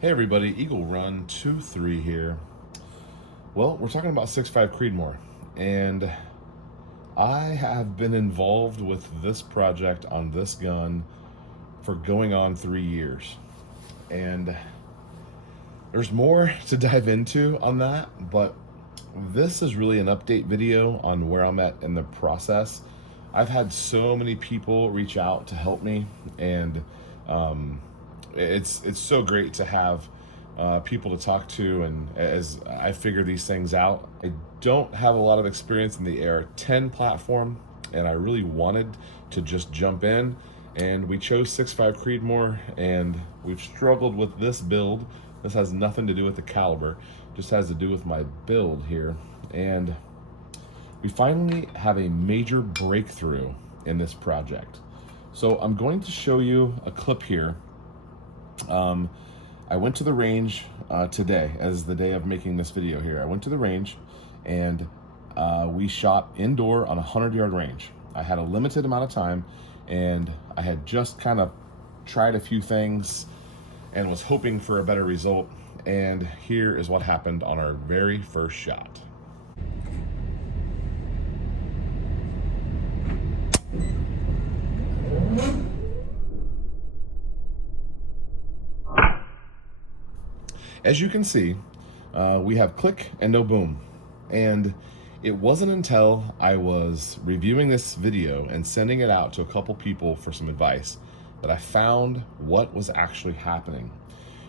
Hey everybody, Eagle Run 23 here. Well, we're talking about 6.5 Creedmoor, and I have been involved with this project on this gun for going on 3 years. And there's more to dive into on that, but this is really an update video on where I'm at in the process. I've had so many people reach out to help me, and it's so great to have people to talk to. And as I figure these things out, I don't have a lot of experience in the AR-10 platform, and I really wanted to just jump in. And we chose 6.5 Creedmoor, and we've struggled with this build. This has nothing to do with the caliber, just has to do with my build here. And we finally have a major breakthrough in this project. So I'm going to show you a clip here. I went to the range today, as the day of making this video here. I went to the range, and we shot indoor on a 100-yard range. I had a limited amount of time, and I had just kind of tried a few things and was hoping for a better result. And here is what happened on our very first shot. As you can see, we have click and no boom. And it wasn't until I was reviewing this video and sending it out to a couple people for some advice that I found what was actually happening.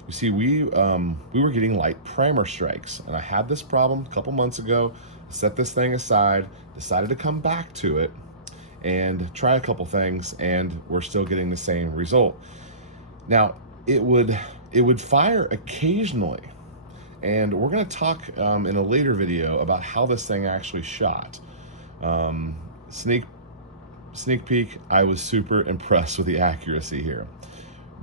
You see, we were getting light primer strikes, and I had this problem a couple months ago. Set this thing aside, decided to come back to it and try a couple things, and we're still getting the same result. Now, it would fire occasionally, and we're going to talk in a later video about how this thing actually shot. Sneak peek, I was super impressed with the accuracy here.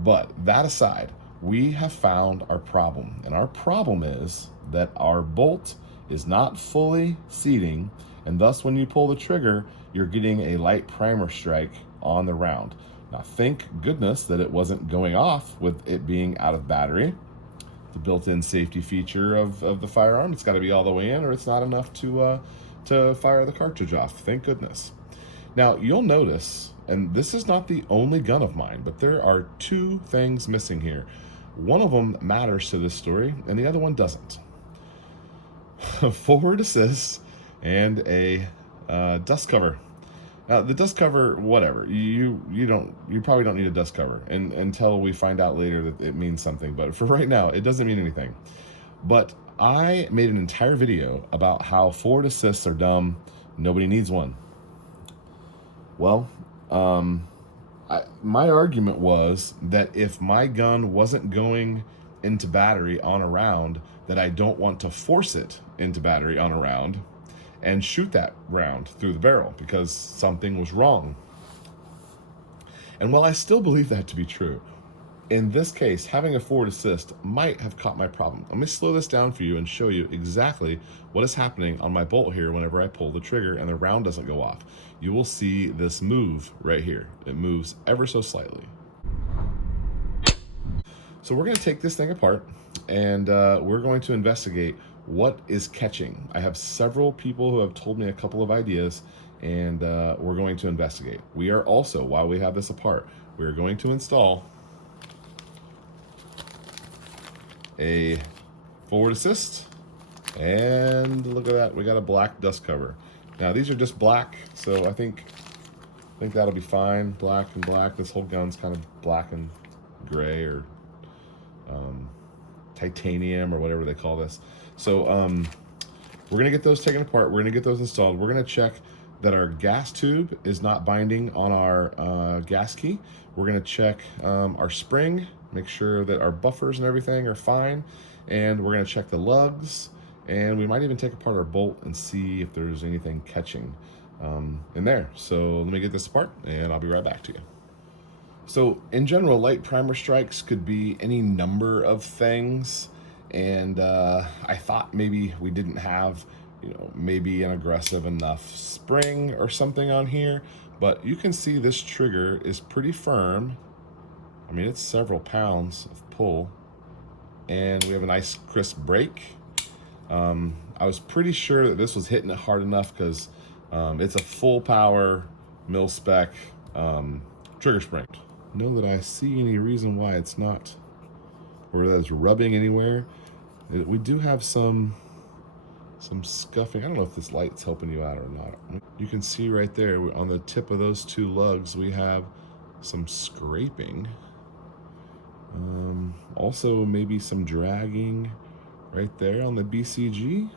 But that aside, we have found our problem, and our problem is that our bolt is not fully seating, and thus when you pull the trigger, you're getting a light primer strike on the round. Now, thank goodness that it wasn't going off with it being out of battery. The built-in safety feature of the firearm, it's got to be all the way in, or it's not enough to fire the cartridge off. Thank goodness. Now, you'll notice, and this is not the only gun of mine, but there are two things missing here. One of them matters to this story, and the other one doesn't. Forward assist and a dust cover. The dust cover, whatever. You probably don't need a dust cover, and until we find out later that it means something. But for right now, it doesn't mean anything. But I made an entire video about how forward assists are dumb. Nobody needs one. Well, my argument was that if my gun wasn't going into battery on a round, that I don't want to force it into battery on a round and shoot that round through the barrel because something was wrong. And while I still believe that to be true, in this case, having a forward assist might have caught my problem. Let me slow this down for you and show you exactly what is happening on my bolt here whenever I pull the trigger and the round doesn't go off. You will see this move right here. It moves ever so slightly. So we're going to take this thing apart, and we're going to investigate what is catching. I have several people who have told me a couple of ideas, and we're going to investigate. We are also, while we have this apart, we're going to install a forward assist, and look at that, we got a black dust cover. Now these are just black, so I think that'll be fine. Black and black. This whole gun's kind of black and gray, or titanium, or whatever they call this. So we're gonna get those taken apart. We're gonna get those installed. We're gonna check that our gas tube is not binding on our gas key. We're gonna check our spring, make sure that our buffers and everything are fine, and we're gonna check the lugs, and we might even take apart our bolt and see if there's anything catching in there. So let me get this apart, and I'll be right back to you. So in general, light primer strikes could be any number of things, and I thought maybe we didn't have, maybe an aggressive enough spring or something on here, but you can see this trigger is pretty firm. I mean, it's several pounds of pull. and we have a nice crisp break. I was pretty sure that this was hitting it hard enough because it's a full power mil spec trigger spring. Know that I see any reason why it's not, or that it's rubbing anywhere. We do have some scuffing. I don't know if this light's helping you out or not. You can see right there on the tip of those two lugs we have some scraping. Also maybe some dragging right there on the BCG.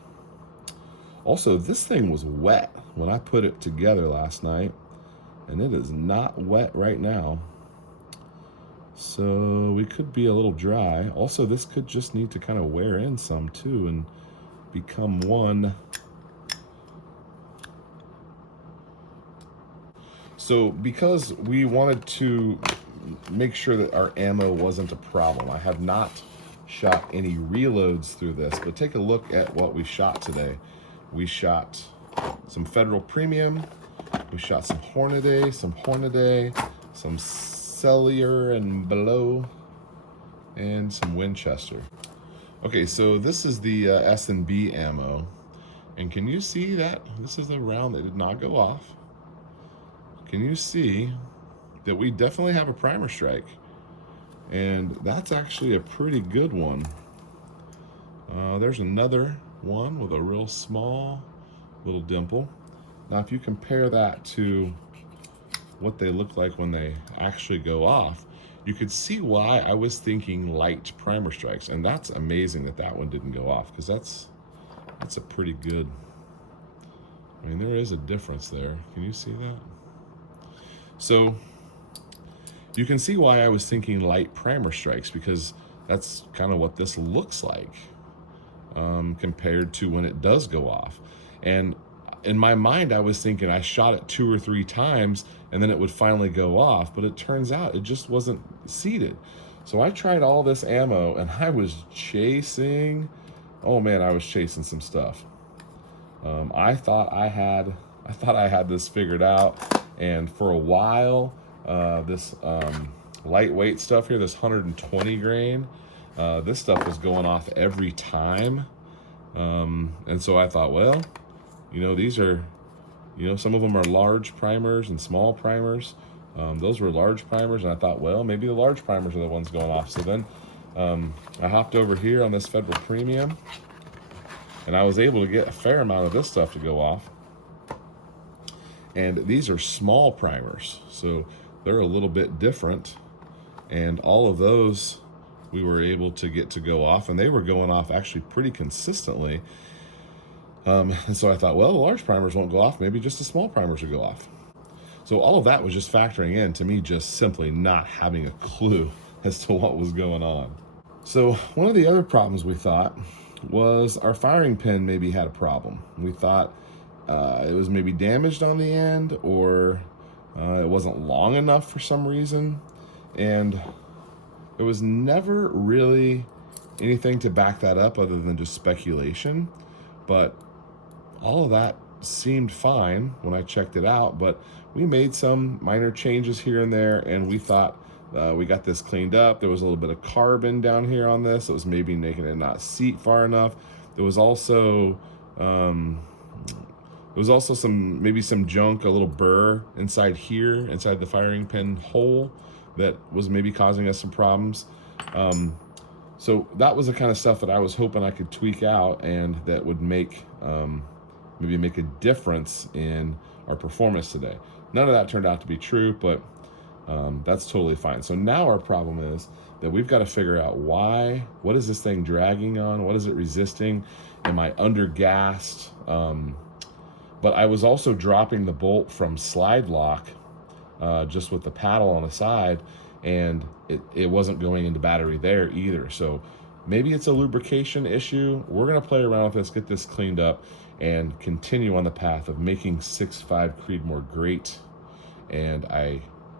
Also, this thing was wet when I put it together last night, and it is not wet right now. So we could be a little dry. Also, this could just need to kind of wear in some too and become one. So because we wanted to make sure that our ammo wasn't a problem, I have not shot any reloads through this, but take a look at what we shot today. We shot some Federal Premium, we shot some Hornady, some Cellier and Below, and some Winchester. Okay, so this is the S&B ammo, and can you see that this is a round that did not go off? Can you see that we definitely have a primer strike? And that's actually a pretty good one. There's another one with a real small little dimple. Now, if you compare that to what they look like when they actually go off, you could see why I was thinking light primer strikes. And that's amazing that that one didn't go off, because that's a pretty good, I mean, there is a difference there. Can you see that? So you can see why I was thinking light primer strikes, because that's kind of what this looks like compared to when it does go off. And in my mind, I was thinking I shot it 2 or 3 times and then it would finally go off, but it turns out it just wasn't seated. So I tried all this ammo and I was chasing, oh man, I was chasing some stuff. I thought I had this figured out, and for a while, this lightweight stuff here, this 120 grain, this stuff was going off every time. And so I thought, well, you know, these are, you know, some of them are large primers and small primers. Those were large primers, and I thought, well, maybe the large primers are the ones going off. So then I hopped over here on this Federal Premium, and I was able to get a fair amount of this stuff to go off. And these are small primers, so they're a little bit different. And all of those we were able to get to go off, and they were going off actually pretty consistently. And so I thought, well, the large primers won't go off, maybe just the small primers will go off. So all of that was just factoring in to me just simply not having a clue as to what was going on. So one of the other problems we thought was our firing pin maybe had a problem. We thought it was maybe damaged on the end, or it wasn't long enough for some reason. And there was never really anything to back that up other than just speculation. But all of that seemed fine when I checked it out, but we made some minor changes here and there, and we thought we got this cleaned up. There was a little bit of carbon down here on this. It was maybe making it not seat far enough. There was also maybe some junk, a little burr inside here, inside the firing pin hole, that was maybe causing us some problems. So that was the kind of stuff that I was hoping I could tweak out, and that would make maybe make a difference in our performance today. None of that turned out to be true, but that's totally fine. So now our problem is that we've got to figure out why. What is this thing dragging on? What is it resisting? Am I undergassed? But I was also dropping the bolt from slide lock just with the paddle on the side, and it wasn't going into battery there either. So maybe it's a lubrication issue. We're gonna play around with this, get this cleaned up, and continue on the path of making 6.5 Creedmoor great. And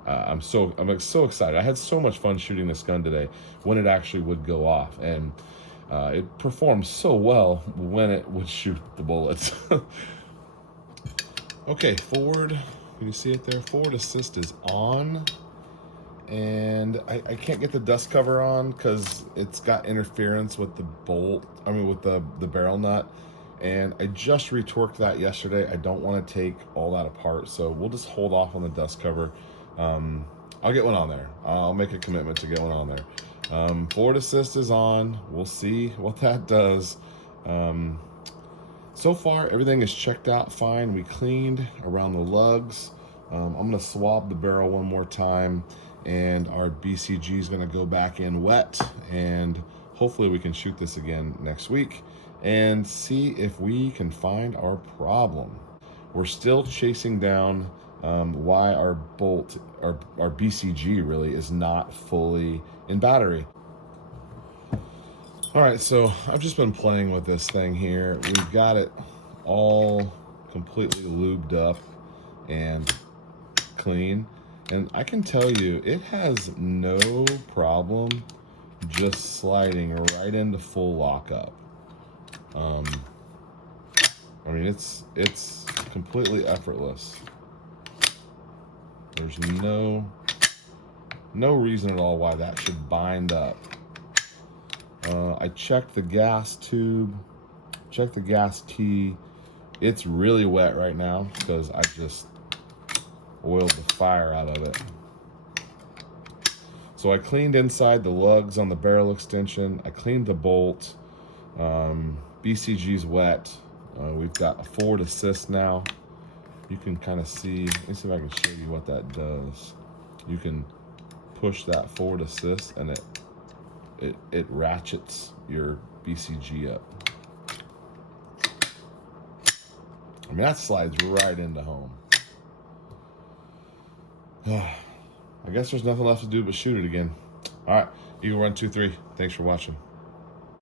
I'm so excited. I had so much fun shooting this gun today when it actually would go off, and it performed so well when it would shoot the bullets. Okay, forward, can you see it there? Forward assist is on, and I can't get the dust cover on because it's got interference with the bolt, with the barrel nut, and I just retorqued that yesterday. I don't want to take all that apart, so we'll just hold off on the dust cover. I'll get one on there. I'll make a commitment to get one on there. Forward assist is on. We'll see what that does. So far, everything is checked out fine. We cleaned around the lugs. I'm gonna swab the barrel one more time, and our BCG is gonna go back in wet, and hopefully we can shoot this again next week and see if we can find our problem. We're still chasing down why our bolt, our BCG really is not fully in battery. All right, so I've just been playing with this thing here. We've got it all completely lubed up and clean, and I can tell you it has no problem just sliding right into full lockup. I mean, it's completely effortless. There's no reason at all why that should bind up. I checked the gas tube, checked the gas key. It's really wet right now because I just oiled the fire out of it. So I cleaned inside the lugs on the barrel extension. I cleaned the bolt. BCG's wet. We've got a forward assist now. You can kind of see, let me see if I can show you what that does. You can push that forward assist and it ratchets your BCG up. I mean, that slides right into home. I guess there's nothing left to do but shoot it again. All right, Eagle Run 23. Thanks for watching.